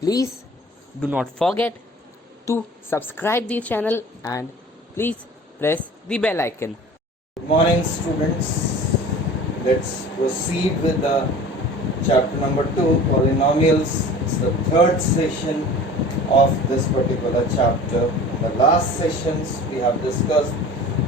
Please do not forget to subscribe the channel and please press the bell icon. Good morning, students. Let's proceed with the chapter number 2, Polynomials. It's the third session of this particular chapter. In the last sessions, we have discussed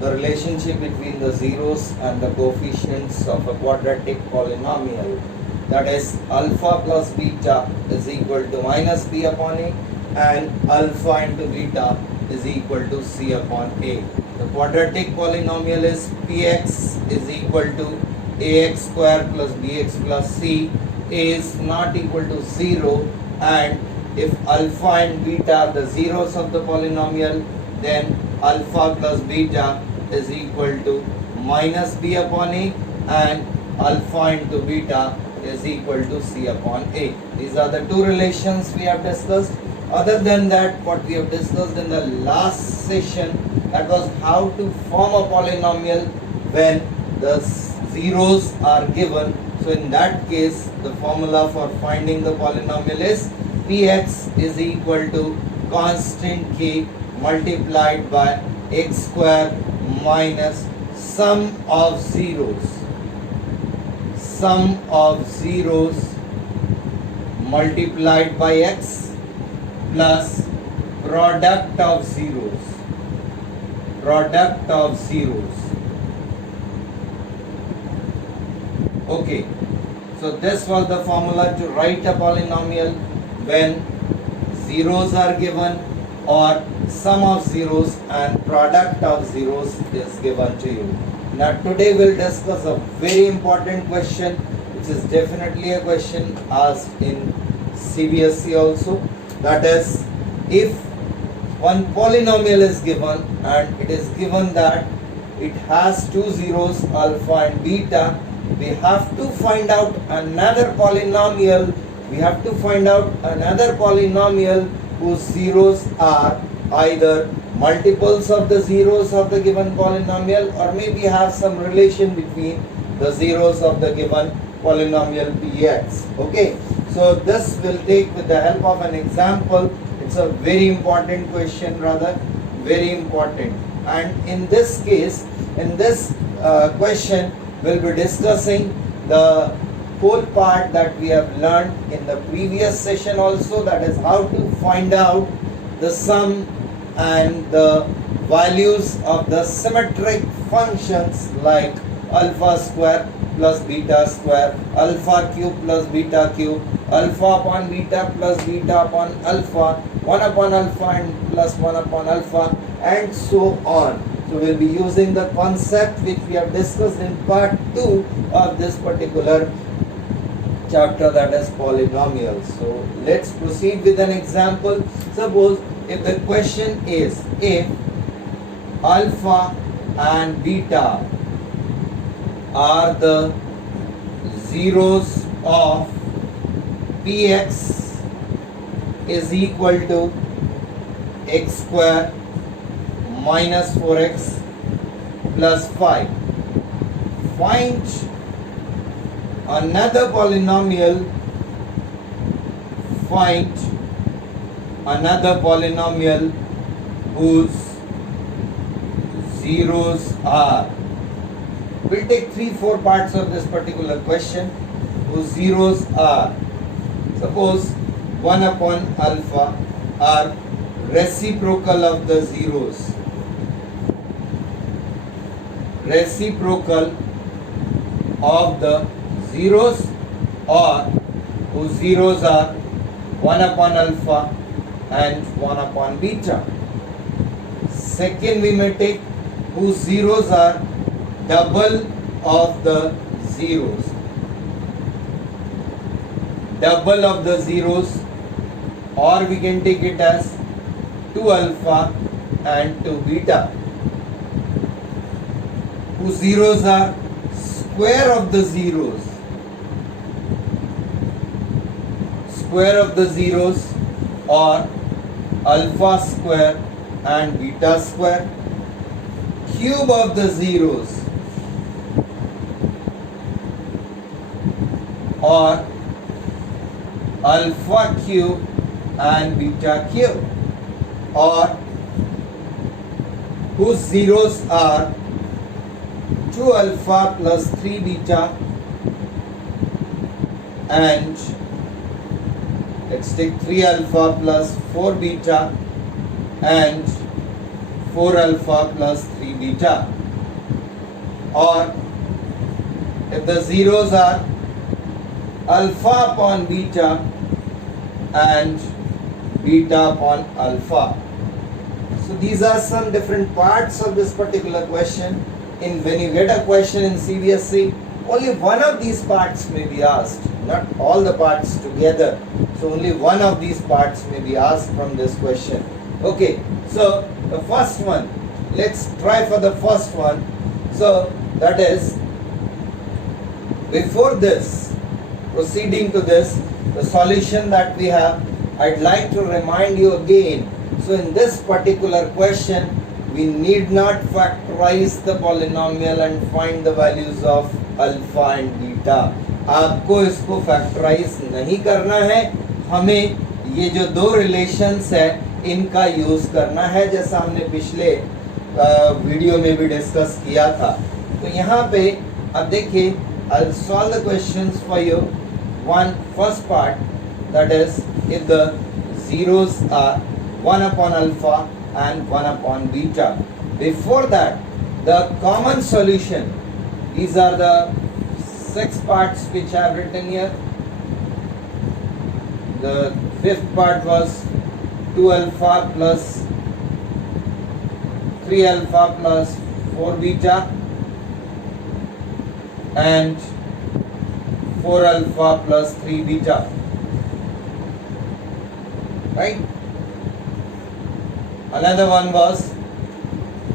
the relationship between the zeros and the coefficients of a quadratic polynomial. That is, alpha plus beta is equal to minus b upon a, and alpha into beta is equal to c upon a. The quadratic polynomial is px is equal to ax square plus bx plus c. A is not equal to 0, and if alpha and beta are the zeros of the polynomial, then alpha plus beta is equal to minus b upon a, and alpha into beta is equal to c upon a. These are the two relations we have discussed. Other than that, what we have discussed in the last session, that was how to form a polynomial when the zeros are given. So in that case, the formula for finding the polynomial is px is equal to constant k multiplied by x square minus sum of zeros multiplied by x plus product of zeros. Okay, so this was the formula to write a polynomial when zeros are given or sum of zeros and product of zeros is given to you. Now today we'll discuss a very important question, which is definitely a question asked in CBSE also. That is, if one polynomial is given and it is given that it has two zeros, alpha and beta, we have to find out another polynomial. Whose zeros are either multiples of the zeros of the given polynomial, or maybe have some relation between the zeros of the given polynomial px. Okay, so this will take with the help of an example. It's a very important question, very important. And in this case, in this question, we'll be discussing the whole part that we have learned in the previous session also, that is how to find out the sum and the values of the symmetric functions like alpha square plus beta square, alpha cube plus beta cube, alpha upon beta plus beta upon alpha, 1 upon alpha and plus 1 upon alpha, and so on. So we'll be using the concept which we have discussed in part 2 of this particular chapter, that is polynomials. So let's proceed with an example. Suppose if the question is, if alpha and beta are the zeros of px is equal to x square minus 4x plus 5. Find another polynomial whose zeros are, we'll take 3-4 parts of this particular question, whose zeros are, suppose 1 upon alpha are reciprocal of the zeros, or whose zeros are 1 upon alpha and 1 upon beta. Second, we may take whose zeros are double of the zeros, or we can take it as 2 alpha and 2 beta, whose zeros are square of the zeros, or alpha square and beta square, cube of the zeros, or alpha cube and beta cube, or whose zeros are 2 alpha plus 3 beta and let's take 3 alpha plus 4 beta and 4 alpha plus 3 beta, or if the zeros are alpha upon beta and beta upon alpha. So these are some different parts of this particular question. When you get a question in CBSE, only one of these parts may be asked, not all the parts together. So only one of these parts may be asked from this question. Okay, so the first one, let's try for the first one. So that is, before this, proceeding to this, the solution that we have, I'd like to remind you again. So in this particular question, we need not factorize the polynomial and find the values of alpha and beta. आपको इसको factorize नहीं करना है, हमें ये जो दो relations है इनका use करना है, जैसा हमने पिछले वीडियो में भी डिस्कस किया था. तो यहाँ पे अब देखिए, I'll solve the questions for you. First part, that is, if the zeros are 1 upon alpha and 1 upon beta. Before that, the common solution, these are the 6 parts which I have written here. The fifth part was 2 alpha plus 3 alpha plus 4 beta and 4 alpha plus 3 beta. Right? Another one was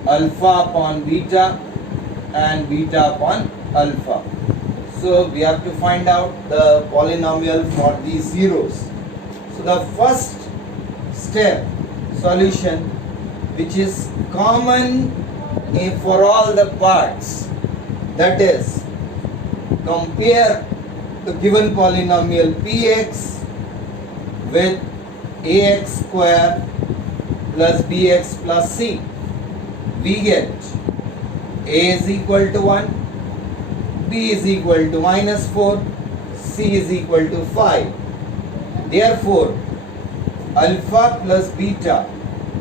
alpha upon beta and beta upon alpha. So we have to find out the polynomial for these zeros. So the first step, solution, which is common for all the parts, that is, compare the given polynomial px with ax square plus bx plus c. We get a is equal to 1, b is equal to minus 4, c is equal to 5. Therefore, alpha plus beta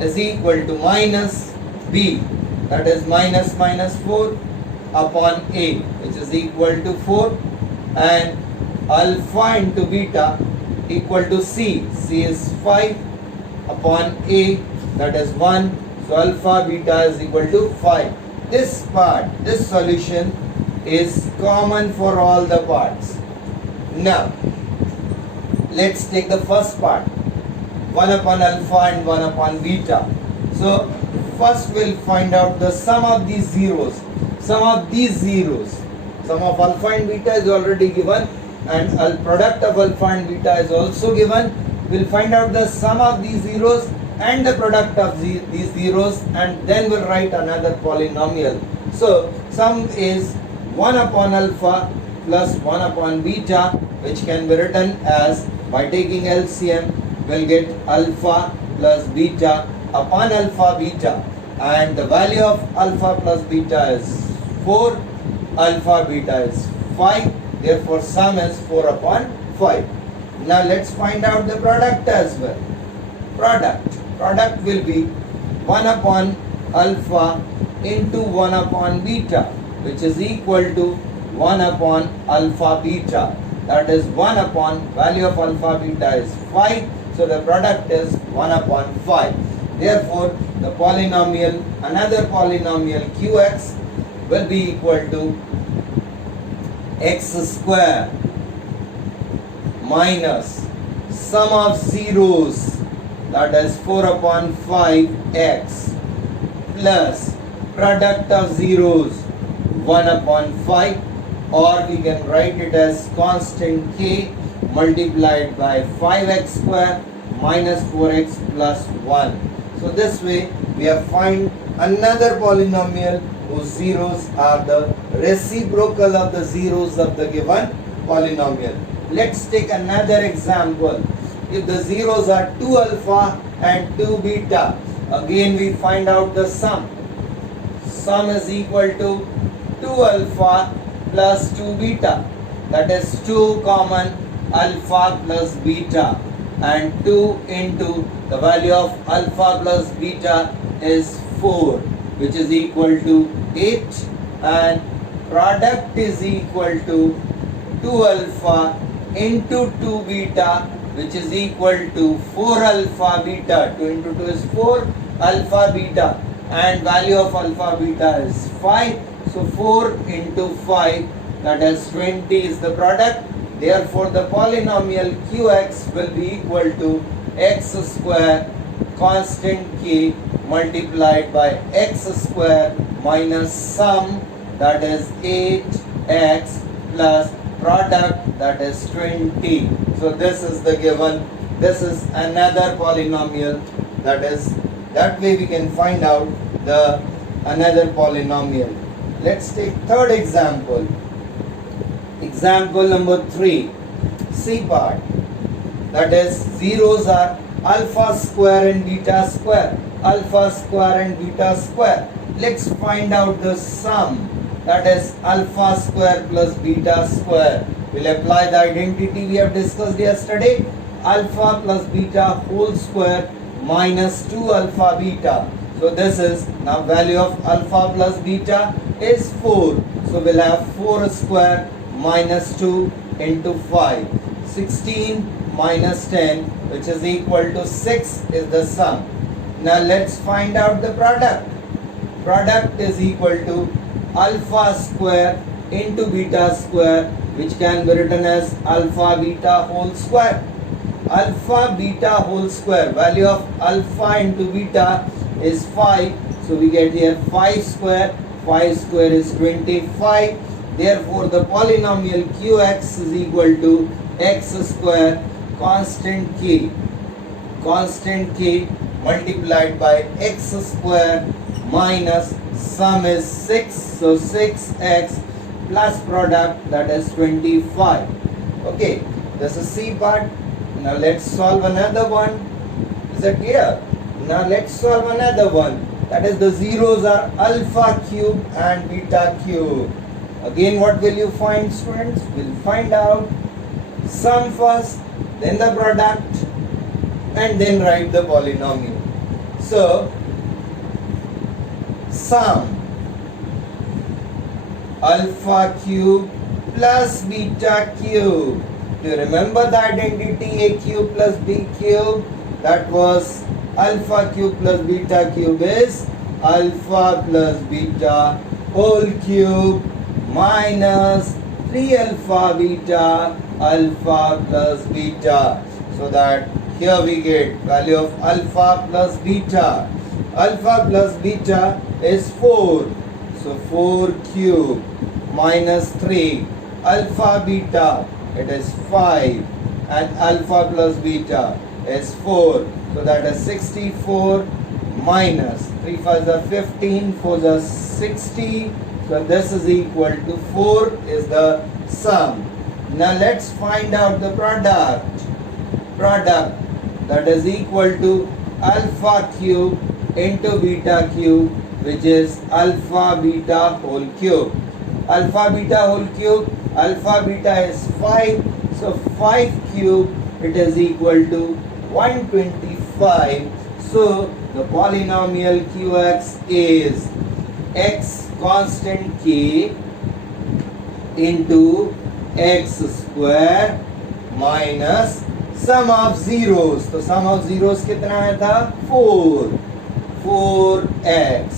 is equal to minus b, that is minus 4 upon a, which is equal to 4, and alpha into beta equal to c. C is 5 upon a, that is 1. So alpha beta is equal to 5. This part, this solution is common for all the parts. Now, let's take the first part, 1 upon alpha and 1 upon beta. So first we'll find out the sum of these zeros. Sum of alpha and beta is already given, and product of alpha and beta is also given. We'll find out the sum of these zeros and the product of these zeros, and then we'll write another polynomial. So sum is 1 upon alpha plus 1 upon beta, which can be written as, by taking LCM, we'll get alpha plus beta upon alpha beta, and the value of alpha plus beta is 4, alpha beta is 5, therefore sum is 4 upon 5. Now let's find out the product as well. Product will be 1 upon alpha into 1 upon beta, which is equal to 1 upon alpha beta. That is 1 upon, value of alpha beta is 5, so the product is 1 upon 5. Therefore, the polynomial, another polynomial qx will be equal to x square minus sum of zeros, that is 4 upon 5x, plus product of zeros 1 upon 5, or we can write it as constant k multiplied by 5x square minus 4x plus 1. So this way we have find another polynomial whose zeros are the reciprocal of the zeros of the given polynomial. Let's take another example. if the zeros are 2 alpha and 2 beta, again we find out the sum. Sum is equal to 2 alpha plus 2 beta, that is 2 common alpha plus beta, and 2 into the value of alpha plus beta is 4, which is equal to 8, and product is equal to 2 alpha into 2 beta, which is equal to 4 alpha beta. 2 into 2 is 4 alpha beta, and value of alpha beta is 5. So 4 into 5, that is 20 is the product. Therefore the polynomial qx will be equal to x square constant k multiplied by x square minus sum, that is 8x, plus product, that is 20. So this is the given, this is another polynomial, that way we can find out the another polynomial. Let's take third example. Example number 3, C part, that is zeros are alpha square and beta square, alpha square and beta square. Let's find out the sum, that is alpha square plus beta square. We'll apply the identity we have discussed yesterday, alpha plus beta whole square minus 2 alpha beta. So this is, now value of alpha plus beta is 4. So we'll have 4 square minus 2 into 5. 16 minus 10, which is equal to 6 is the sum. Now let's find out the product. Product is equal to alpha square into beta square, which can be written as alpha beta whole square. Alpha beta whole square, value of alpha into beta is 5. So we get here 5 square. 5 square is 25. Therefore the polynomial qx is equal to x square constant k multiplied by x square minus sum is 6, so 6x plus product, that is 25. Okay, this is C part. Now let's solve another one. Is it clear? Now let's solve another one, that is the zeros are alpha cube and beta cube. Again, what will you find, students? We'll find out sum first, then the product, and then write the polynomial. So sum alpha cube plus beta cube. Do you remember the identity a cube plus b cube? That was alpha cube plus beta cube is alpha plus beta whole cube minus 3 alpha beta alpha plus beta. So that here we get value of alpha plus beta. Alpha plus beta is 4. So 4 cube minus 3 alpha beta, it is 5, and alpha plus beta is 4. So that is 64 minus 3 5s are 15, 4s are 60. So this is equal to 4 is the sum. Now let's find out the product. Product, that is equal to alpha cube into beta cube, which is alpha beta whole cube. Alpha beta whole cube, alpha beta is 5. So 5 cube, it is equal to 125. So the polynomial qx is x constant k into x square minus sum of zeros. तो sum of zeros कितना आया था? 4x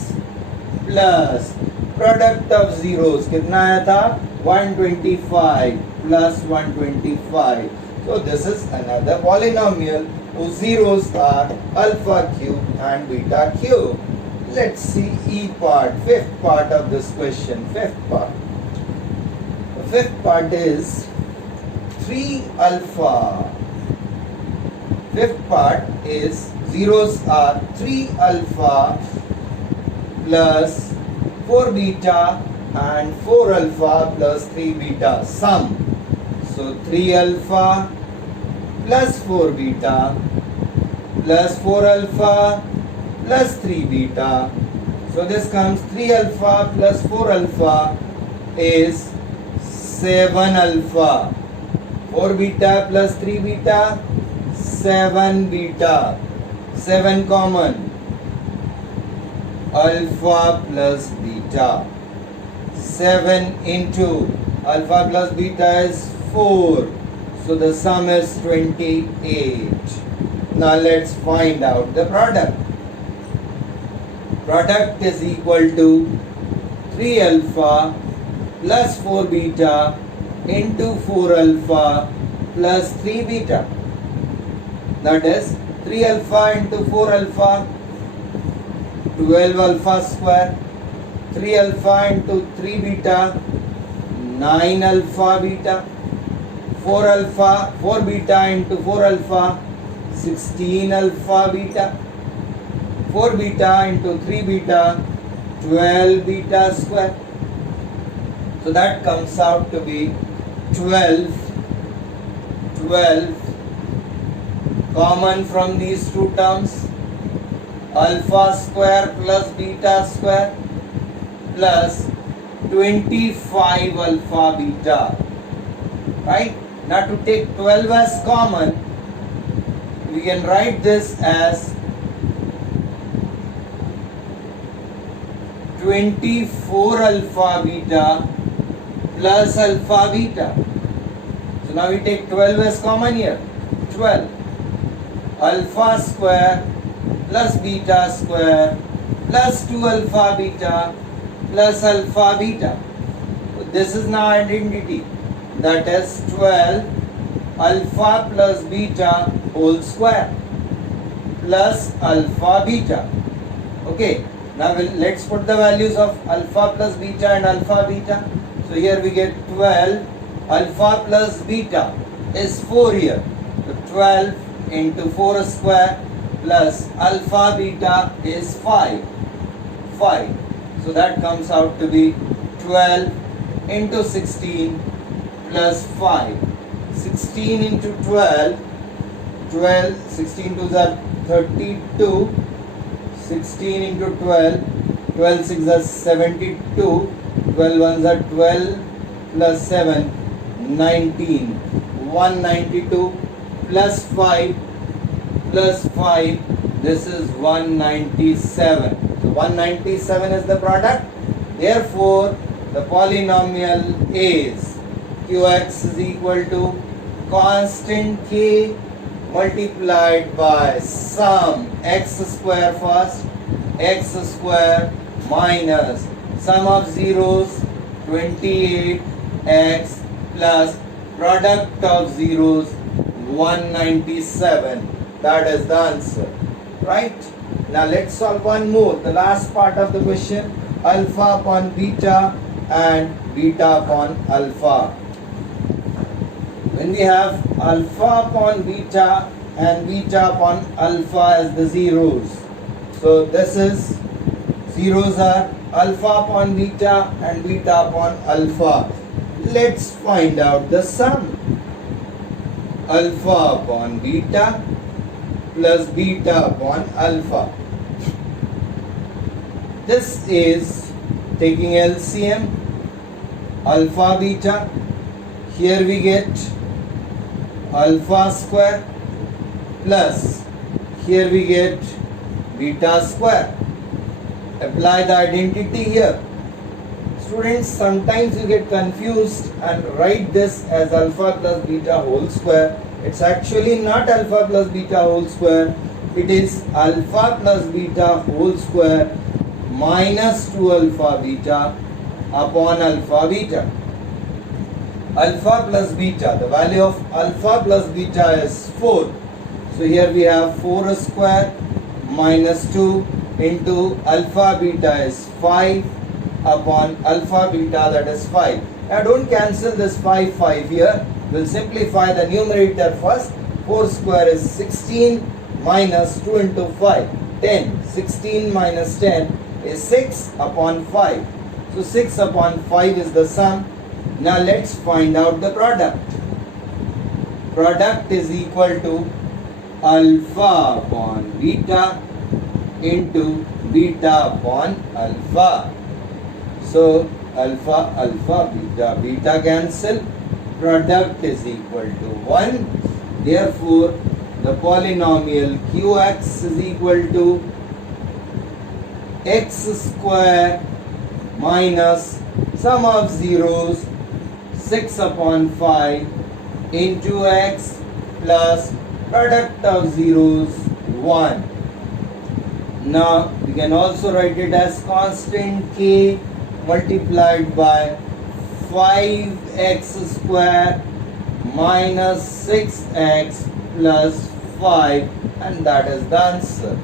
plus product of zeros कितना आया था? 125 plus 125. So this is another polynomial whose zeros are alpha cube and beta cube. Let's see E part, fifth part of this question. Fifth part. The fifth part is 3 alpha. Fifth part is zeros are 3 alpha plus 4 beta and 4 alpha plus 3 beta sum. So 3 alpha plus 4 beta plus 4 alpha plus 3 beta. So this comes 3 alpha plus 4 alpha is 7 alpha. 4 beta plus 3 beta, 7 beta. 7 common. Alpha plus beta. 7 into alpha plus beta is 4. So the sum is 28. Now let's find out the product. Product is equal to 3 alpha plus 4 beta into 4 alpha plus 3 beta. That is 3 alpha into 4 alpha, 12 alpha square. 3 alpha into 3 beta, 9 alpha beta. 4 beta into 4 alpha, 16 alpha beta. 4 beta into 3 beta, 12 beta square. So that comes out to be 12 common from these two terms. Alpha square plus beta square plus 25 alpha beta. Right? Now to take 12 as common, we can write this as 24 alpha beta plus alpha beta. So now we take 12 as common here. 12 alpha square plus beta square plus 2 alpha beta plus alpha beta. So this is now identity. That is 12 alpha plus beta whole square plus alpha beta. Okay. Now let's put the values of alpha plus beta and alpha beta. So here we get 12 alpha plus beta is 4 here. So 12 into 4 square plus alpha beta is 5. 5. So that comes out to be 12 into 16 plus 5. 16 into 12, 16 to the 32. 16 into 12, 12 6 is 72, 12 1s are 12 plus 7, 19, 192 plus 5, this is 197. So 197 is the product. Therefore, the polynomial is qx is equal to constant k multiplied by sum x square first, x square minus sum of zeros 28x plus product of zeros 197. That is the answer. Right? Now let's solve one more. The last part of the question, alpha upon beta and beta upon alpha. When we have alpha upon beta and beta upon alpha as the zeros. So this is zeros are alpha upon beta and beta upon alpha. Let's find out the sum. Alpha upon beta plus beta upon alpha. This is taking LCM. Alpha beta. Here we get alpha square plus here we get beta square. Apply the identity here. Students, sometimes you get confused and write this as alpha plus beta whole square. It's actually not alpha plus beta whole square. It is alpha plus beta whole square minus 2 alpha beta upon alpha beta. Alpha plus beta, the value of alpha plus beta is 4. So here we have 4 square minus 2 into alpha beta is 5 upon alpha beta, that is 5. Now don't cancel this 5 here. We'll simplify the numerator first. 4 square is 16 minus 2 into 5, 10. 16 minus 10 is 6 upon 5. So 6 upon 5 is the sum. Now let's find out the product. product is equal to alpha upon beta into beta upon alpha. So alpha alpha beta beta cancel, product is equal to 1. Therefore the polynomial qx is equal to x square minus sum of zeros 6 upon 5 into x plus product of zeros 1. Now we can also write it as constant k multiplied by 5x square minus 6x plus 5, and that is the answer,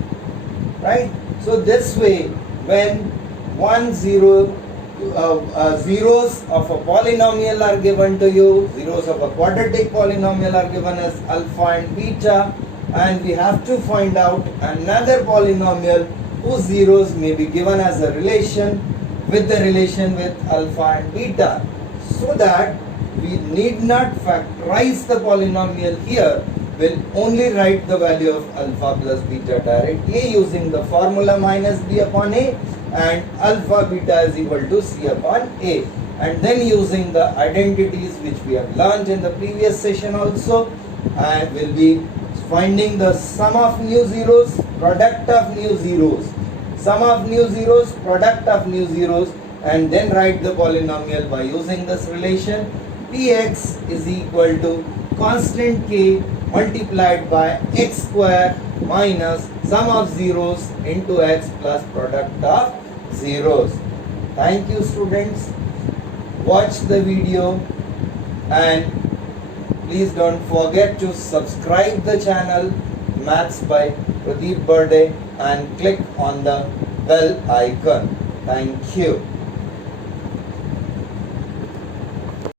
right? So this way, when zeros of a polynomial are given to you, zeros of a quadratic polynomial are given as alpha and beta, and we have to find out another polynomial whose zeros may be given as a relation with the relation with alpha and beta, so that we need not factorize the polynomial here. We'll only write the value of alpha plus beta directly using the formula minus b upon a, and alpha beta is equal to c upon a, and then using the identities which we have learned in the previous session also, and we'll be finding the sum of new zeros, product of new zeros, sum of new zeros, product of new zeros, and then write the polynomial by using this relation. Px is equal to constant k multiplied by x square minus sum of zeros into x plus product of zeros. Thank you, students. Watch the video and please don't forget to subscribe the channel Maths by Pradeep Burde and click on the bell icon. Thank you.